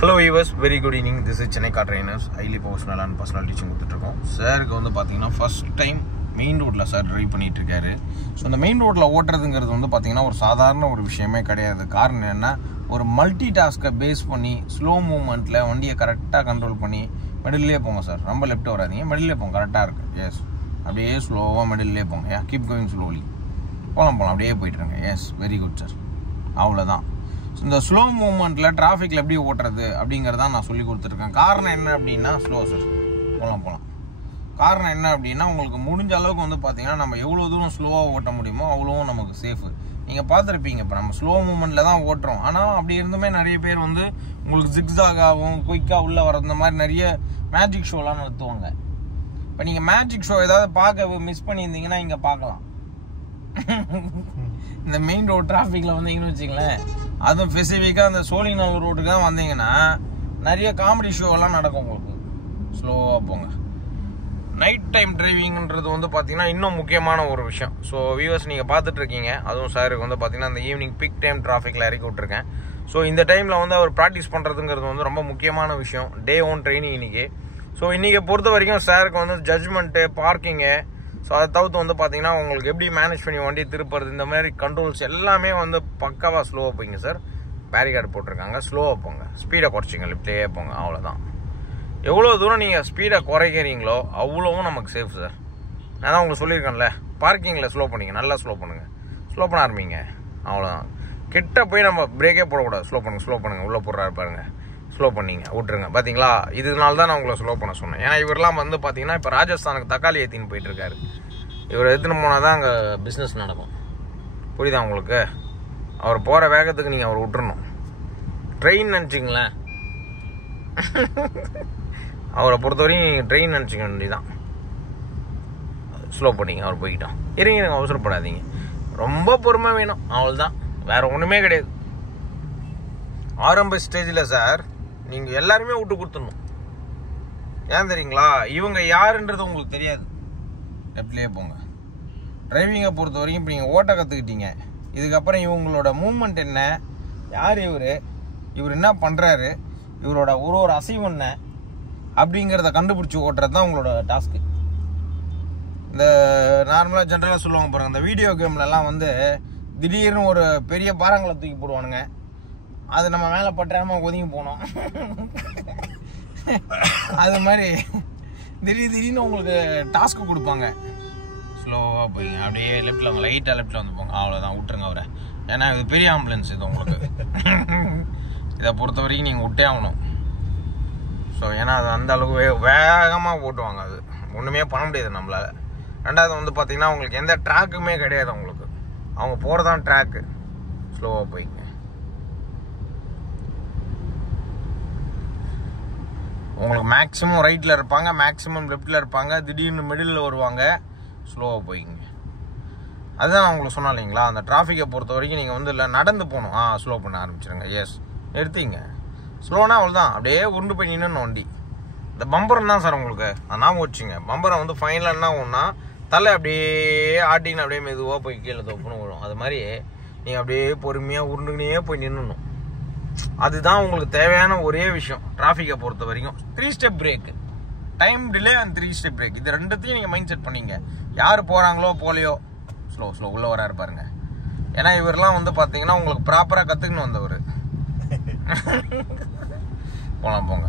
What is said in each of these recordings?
Hello viewers, very good evening. This is Chennai Car Trainers, highly professional and personal teaching கொடுத்துட்ருக்கோம். சாருக்கு வந்து பார்த்தீங்கன்னா first time main ரோட்டில் sir drive பண்ணிகிட்டு இருக்காரு. ஸோ அந்த மெயின் ரோட்டில் ஓட்டுறதுங்கிறது வந்து பார்த்தீங்கன்னா ஒரு சாதாரண ஒரு விஷயமே கிடையாது. காரணம் என்ன, ஒரு மல்டி டாஸ்கை பேஸ் பண்ணி ஸ்லோ மூவ்மெண்ட்டில் வண்டியை கரெக்டாக கண்ட்ரோல் பண்ணி மிடில்லே போங்க சார். ரொம்ப லெஃப்ட் வராதிங்க, மிடில்லே போங்க, கரெக்டாக இருக்குது. எஸ், அப்படியே ஸ்லோவாக மிடில்லே போங்க. கீப் கோயிங் ஸ்லோலி, போகலாம் அப்படியே போயிட்டுருங்க. Yes, very good sir. அவ்வளோதான். இந்த ஸ்லோ மூவ்மெண்ட்டில் டிராஃபிக்கில் எப்படி ஓட்டுறது அப்படிங்கிறதான் நான் சொல்லி கொடுத்துருக்கேன். காரணம் என்ன அப்படின்னா, ஸ்லோ சார், போகலாம். காரணம் என்ன அப்படின்னா, உங்களுக்கு முடிஞ்ச அளவுக்கு வந்து பார்த்தீங்கன்னா நம்ம எவ்வளோ தூரம் ஸ்லோவாக ஓட்ட முடியுமோ அவ்வளோவும் நமக்கு சேஃபு. நீங்கள் பார்த்துருப்பீங்க, இப்போ நம்ம ஸ்லோ மூவ்மெண்ட்டில் தான் ஓட்டுறோம். ஆனால் அப்படி இருந்துமே நிறைய பேர் வந்து உங்களுக்கு ஜிக்ஸாகவும் குயிக்காக உள்ளே வர இந்த மாதிரி நிறைய மேஜிக் ஷோலாம் நடத்துவாங்க. இப்போ நீங்கள் மேஜிக் ஷோ ஏதாவது பார்க்க மிஸ் பண்ணியிருந்தீங்கன்னா இங்கே பார்க்கலாம். இந்த மெயின் ரோட் டிராஃபிக்கில் வந்தீங்கன்னு வச்சிங்களேன், அதுவும் ஸ்பெசிஃபிக்காக அந்த சோழிங்கநல்லூர் ரோட்டுக்கு தான் வந்தீங்கன்னா நிறைய காமெடி ஷோவெல்லாம் நடக்கும். உங்களுக்கு ஸ்லோவாக போங்க. நைட் டைம் டிரைவிங்ன்றது வந்து பார்த்தீங்கன்னா இன்னும் முக்கியமான ஒரு விஷயம். ஸோ வியூவர்ஸ் நீங்கள் பார்த்துட்ருக்கீங்க, அதுவும் சாருக்கு வந்து பார்த்தீங்கன்னா அந்த ஈவினிங் பிக் டைம் டிராஃபிக்கில் இறக்கி விட்ருக்கேன். ஸோ இந்த டைமில் வந்து அவர் ப்ராக்டிஸ் பண்ணுறதுங்கிறது வந்து ரொம்ப முக்கியமான விஷயம். டே 1 ட்ரைனிங் இன்றைக்கி. ஸோ இன்றைக்கி பொறுத்த வரைக்கும் சாருக்கு வந்து ஜட்ஜ்மெண்ட்டு, பார்க்கிங்கு, ஸோ அதை தவிர்த்து வந்து பார்த்தீங்கன்னா உங்களுக்கு எப்படி மேனேஜ் பண்ணி வண்டி திருப்புறது, இந்த மாதிரி கண்ட்ரோல்ஸ் எல்லாமே வந்து பக்காவாக ஸ்லோவாக போய்ங்க சார். பேரிகார்டு போட்டிருக்காங்க, ஸ்லோவாக போங்க. ஸ்பீடை குறைச்சிங்க, லிஃப்ட்லேயே போங்க, அவ்வளோதான். எவ்வளோ தூரம் நீங்கள் ஸ்பீடை குறைக்கிறீங்களோ அவ்வளோவும் நமக்கு சேஃப் சார். நான் தான் உங்களுக்கு சொல்லியிருக்கேன்ல, பார்க்கிங்கில் ஸ்லோ பண்ணிங்க, நல்லா ஸ்லோ பண்ணுங்கள். ஸ்லோ பண்ண ஆரம்பிங்க, அவ்வளோதான். கிட்ட போய் நம்ம பிரேக்கே போடக்கூடாது. ஸ்லோ பண்ணுங்கள். உள்ளே போடுறாரு பாருங்க, ஸ்லோ பண்ணிங்க, விட்டுருங்க. பார்த்தீங்களா, இதனால தான் நான் உங்களை ஸ்லோ பண்ண சொன்னேன். ஏன்னா இவரெல்லாம் வந்து பார்த்தீங்கன்னா இப்போ ராஜஸ்தானுக்கு தக்காளி ஏற்றின்னு போயிட்டுருக்காரு. இவர் எடுத்துன்னு போனால் தான் அங்கே பிஸ்னஸ் நடக்கும். புரியுதா உங்களுக்கு? அவர் போகிற வேகத்துக்கு நீங்கள் அவர் விட்டுறணும். ட்ரெயின் நினச்சிங்களேன், அவரை பொறுத்தவரையும் நீங்கள் ட்ரெயின் நினச்சிக்க வேண்டியதான். ஸ்லோ பண்ணிங்க, அவர் போய்கிட்டோம். இருங்க, அவசரப்படாதீங்க, ரொம்ப பொறுமை வேணும், அவ்வளோதான். வேறு ஒன்றுமே கிடையாது. ஆரம்ப ஸ்டேஜில் சார் நீங்கள் எல்லாருமே விட்டு கொடுத்துடணும். ஏன் தெரியுங்களா, இவங்க யாருன்றது உங்களுக்கு தெரியாது. லெஃப்ட்லேயே போங்க. டிரைவிங்கை பொறுத்த வரைக்கும் இப்போ நீங்கள் ஓட்ட கற்றுக்கிட்டீங்க. இதுக்கப்புறம் இவங்களோட மூவ்மெண்ட் என்ன, யார் இவர் என்ன பண்ணுறாரு, இவரோட ஒரு அசைவம் என்ன அப்படிங்கிறத கண்டுபிடிச்சி ஓட்டுறது தான் உங்களோட டாஸ்க்கு. இந்த நார்மலாக ஜென்ரலாக சொல்லுவாங்க பாருங்கள், இந்த வீடியோ கேம்லலாம் வந்து திடீர்னு ஒரு பெரிய பாறாங்களை தூக்கி போடுவானுங்க, அது நம்ம மேலே பற்றாமல் ஒதுங்கி போனோம். அது மாதிரி திடீர்னு உங்களுக்கு டாஸ்க்கு கொடுப்பாங்க. ஸ்லோவாக போய்ங்க, அப்படியே லெஃப்ட்டில் வந்து லைட்டாக லெஃப்ட்டில் வந்து போங்க, அவ்வளோதான். விட்டுருங்க அவரை. ஏன்னா இது பெரிய ஆம்புலன்ஸ் இது உங்களுக்கு. இதை பொறுத்த வரைக்கும் நீங்கள் விட்டே ஆகணும். ஸோ ஏன்னா அது அந்த அளவுக்கு வேகமாக ஓட்டுவாங்க, அது ஒன்றுமே பண்ண முடியாது நம்மளால். ரெண்டாவது வந்து பார்த்தீங்கன்னா உங்களுக்கு எந்த ட்ராக்குமே கிடையாது. உங்களுக்கு அவங்க போகிறதான் ட்ராக்கு. ஸ்லோவாக போய்ங்க. உங்களுக்கு மேக்ஸிமம் ரைட்டில் இருப்பாங்க, மேக்ஸிமம் லெஃப்ட்டில் இருப்பாங்க, திடீர்னு மிடில் வருவாங்க. ஸ்லோவாக போய்ங்க. அதுதான் நான் உங்களுக்கு சொன்னேன் இல்லைங்களா, அந்த டிராஃபிக்கை பொறுத்த வரைக்கும் நீங்கள் வந்து இல்லை நடந்து போகணும். ஸ்லோ பண்ண ஆரம்பிச்சிருங்க. எஸ், நிறுத்திங்க. ஸ்லோனா அவ்வளோதான், அப்படியே உருண்டு போய் நின்று வண்டி. இந்த பம்பரம் தான் சார் உங்களுக்கு, அது நாம வச்சுங்க. பம்பரை வந்து ஃபைனலாக என்ன ஒன்றா தலை அப்படியே ஆட்டின்னு அப்படியே மெதுவாக போய் கீழே தொப்புன்னு விடும். அது மாதிரி நீங்கள் அப்படியே பொறுமையாக உருண்டுக்கினே போய் நின்றுணும். அதுதான் உங்களுக்கு தேவையான ஒரே விஷயம் டிராஃபிக்கை பொறுத்த வரைக்கும். 3 step break, time delay and 3 step break, இது ரெண்டுத்தையும் நீங்கள் மைண்ட் செட் பண்ணிங்க. யார் போகிறாங்களோ போலையோ ஸ்லோ உள்ளே வராரு பாருங்க. ஏன்னா இவரெல்லாம் வந்து பார்த்தீங்கன்னா உங்களுக்கு ப்ராப்பராக கற்றுக்கணும் வந்தவர். போங்க.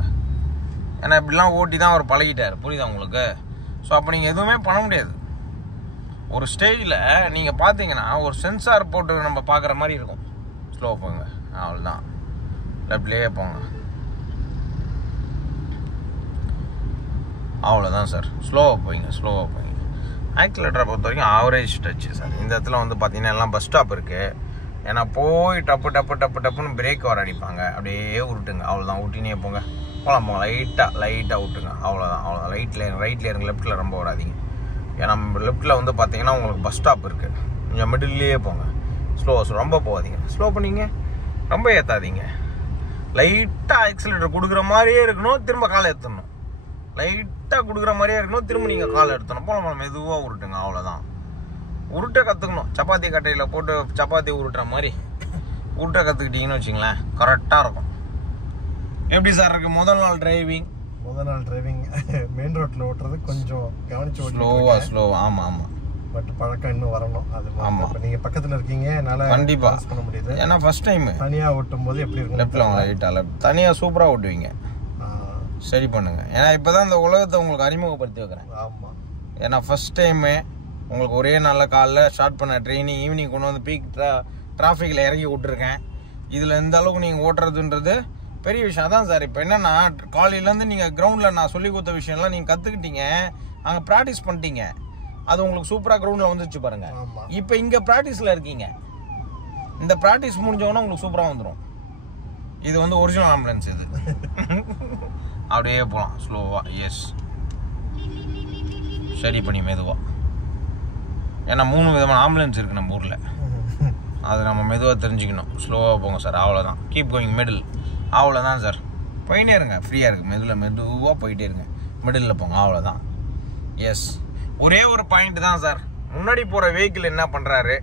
ஏன்னா இப்படிலாம் ஓட்டி தான் அவர் பழகிட்டார். புரியுதா உங்களுக்கு? ஸோ அப்போ நீங்கள் எதுவுமே பண்ண முடியாது. ஒரு ஸ்டேஜில் நீங்கள் பார்த்தீங்கன்னா ஒரு சென்சார் போட்டு நம்ம பார்க்குற மாதிரி இருக்கும். ஸ்லோ போங்க, அவ்வளோதான். லெஃப்ட்லேயே போங்க, அவ்வளோதான் சார். ஸ்லோவாக போய்ங்க. ஆக்சிலேட்டரை பொறுத்த வரைக்கும் ஆவரேஜ் டச்சு சார். இந்த இடத்துல வந்து பார்த்தீங்கன்னா எல்லாம் பஸ் ஸ்டாப் இருக்குது. ஏன்னா போய் டப்புன்னு பிரேக் வர அடிப்பாங்க. அப்படியே உருட்டுங்க, அவ்வளோதான். ஊட்டினே போங்க, போங்க. லைட்டாக விட்டுங்க, அவ்வளோதான். ரைட்டில் இருங்க, லெஃப்ட்டில் ரொம்ப வராதிங்க. ஏன்னா லெஃப்ட்டில் வந்து பார்த்தீங்கன்னா உங்களுக்கு பஸ் ஸ்டாப் இருக்குது. கொஞ்சம் மிடில்லையே போங்க. ரொம்ப போகாதீங்க. ஸ்லோ பண்ணிங்க, ரொம்ப ஏற்றாதீங்க. லைட்டாக ஆக்சிலேட்டர் கொடுக்குற மாதிரியே இருக்கணும், திரும்ப காலை எடுத்துடணும். லைட்டாக கொடுக்குற மாதிரியே இருக்கணும், திரும்ப நீங்கள் காலை எடுத்துடணும். போகலாம், மெதுவாக உருட்டுங்க, அவ்வளோதான். உருட்டை கற்றுக்கணும். சப்பாத்தி கட்டையில் போட்டு சப்பாத்தி உருட்டுற மாதிரி உருட்டை கற்றுக்கிட்டிங்கன்னு வச்சிங்களேன், கரெக்டாக இருக்கும். எப்படி சார் இருக்கு முதல் நாள் டிரைவிங் மெயின் ரோட்ல ஓட்டுறது கொஞ்சம் கவனிச்சு ஸ்லோவா ஆமா பட் பழக்கம் இன்னும் வரணும். அது இப்ப நீங்க பக்கத்துல இருக்கீங்க, என்னால கண்டிப்பா பண்ண முடியுது. ஏன்னா ஃபர்ஸ்ட் டைம் தனியா ஓட்டும் போது எப்படி இருக்கும்? லெஃப்ட்ல ரைட்டால தனியா சூப்பரா ஓட்டுவீங்க. சரி பண்ணுங்க. ஏன்னா இப்பதான் இந்த உலகத்தை உங்களுக்கு அறிமுகப்படுத்தி வைக்கிறேன். ஆமா, ஏன்னா ஃபர்ஸ்ட் டைமு உங்களுக்கு ஒரே நல்ல காலைல ஸ்டார்ட் பண்ண ட்ரெயினிங் ஈவினிங் கொண்டு வந்து பீக் டிராஃபிக்கில் இறங்கி விட்டுருக்கேன். இதில் எந்த அளவுக்கு நீங்கள் ஓட்டுறதுன்றது பெரிய விஷயம். அதான் சார் இப்போ என்னென்னா காலையிலேருந்து நீங்கள் கிரவுண்டில் நான் சொல்லி கொடுத்த விஷயம்லாம் நீங்கள் கற்றுக்கிட்டீங்க, அங்கே ப்ராக்டிஸ் பண்ணிட்டீங்க, அது உங்களுக்கு சூப்பராக கிரவுண்டில் வந்துச்சு பாருங்கள். இப்போ இங்கே ப்ராக்டிஸில் இருக்கீங்க, இந்த ப்ராக்டிஸ் முடிஞ்சவொன்னே உங்களுக்கு சூப்பராக வந்துடும். இது வந்து ஒரிஜினல் ஆம்புலன்ஸ். இது அப்படியே போகலாம் ஸ்லோவாக. எஸ், சரி பண்ணி மெதுவாக. ஏன்னா 3 விதமான ஆம்புலன்ஸ் இருக்குது நம்ம ஊரில், அது நம்ம மெதுவாக தெரிஞ்சுக்கணும். ஸ்லோவாக போங்க சார், அவ்வளோதான். கீப் கோயிங் மிடில், அவ்வளோதான் சார். போயிட்டே இருங்க, ஃப்ரீயாக இருக்குது. மெதுவாக போயிட்டே இருங்க, மிடில் போங்க, அவ்வளோதான். எஸ், ஒரே ஒரு பாயிண்ட் தான் சார். முன்னாடி போகிற வெஹிக்கிள் என்ன பண்ணுறாரு,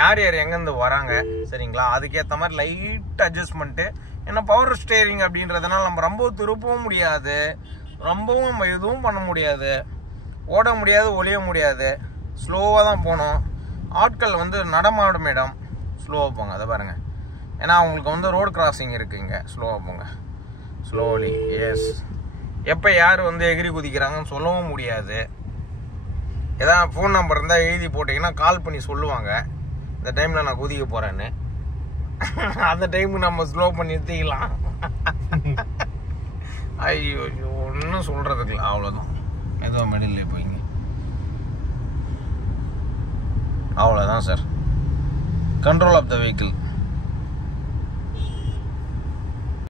யார் எங்கேருந்து வராங்க, சரிங்களா, அதுக்கேற்ற மாதிரி லைட் அட்ஜஸ்ட்மெண்ட்டு. ஏன்னா பவர் ஸ்டேரிங் அப்படின்றதுனால நம்ம ரொம்ப திருப்பவும் முடியாது, ரொம்பவும் நம்ம எதுவும் பண்ண முடியாது, ஓட முடியாது, ஒளிய முடியாது. ஸ்லோவாக தான் போகணும். ஆட்கள் வந்து நடமாடும் இடம், ஸ்லோவாக போங்க. அதை பாருங்கள், ஏன்னா அவங்களுக்கு வந்து ரோடு கிராசிங் இருக்குங்க. ஸ்லோவாக போங்க, ஸ்லோலி. எஸ், எப்போ யார் வந்து எகிரி குதிக்கிறாங்கன்னு சொல்லவும் முடியாது. ஏதாவது ஃபோன் நம்பர் இருந்தால் எழுதி போட்டிங்கன்னா கால் பண்ணி சொல்லுவாங்க, இந்த டைமில் நான் குதிக்க போகிறேன்னு. அந்த டைமுக்கு நம்ம ஸ்லோ பண்ணி நிறுத்திக்கலாம். ஐயோ, ஒன்றும் சொல்கிறதுக்குல, அவ்வளோதான். எதுவும் மிடில் போயிங்க, அவ்வளோதான் sir. Control of the vehicle.